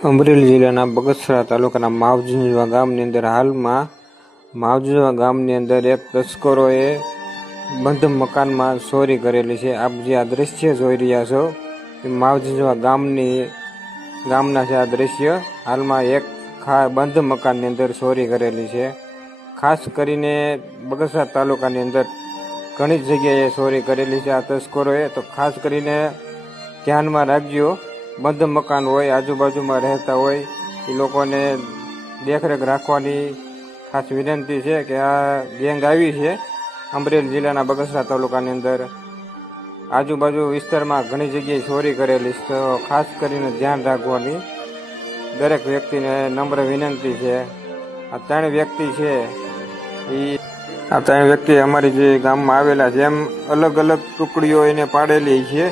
અમરેલી જિલ્લાના બગસરા તાલુકાના માવજીવા ગામની અંદર હાલમાં માવજીવા ગામની અંદર એક તસ્કરોએ બંધ મકાનમાં ચોરી કરેલી છે. આપ જે આ દ્રશ્ય જોઈ રહ્યા છો, એ માવજીવા ગામની, ગામના છે આ દ્રશ્ય. હાલમાં એક ખા, બંધ મકાનની અંદર ચોરી કરેલી છે. ખાસ કરીને બગસરા તાલુકાની અંદર ઘણી જગ્યાએ ચોરી કરેલી છે આ તસ્કરોએ. તો ખાસ કરીને ધ્યાનમાં રાખજો બંધ મકાન હોય, આજુબાજુમાં રહેતા હોય, એ લોકોને દેખરેખ રાખવાની ખાસ વિનંતી છે કે આ ગેંગ આવી છે, અમરેલી જિલ્લાના બગસરા તાલુકાની અંદર. આજુબાજુ વિસ્તારમાં ઘણી જગ્યાએ ચોરી કરેલી છે, તો ખાસ કરીને ધ્યાન રાખવાની દરેક વ્યક્તિને નમ્ર વિનંતી છે. આ ત્રણ વ્યક્તિ છે, એ આ ત્રણ વ્યક્તિ અમારી જે ગામમાં આવેલા છે, એમ અલગ અલગ ટુકડીઓ એને પાડેલી છે.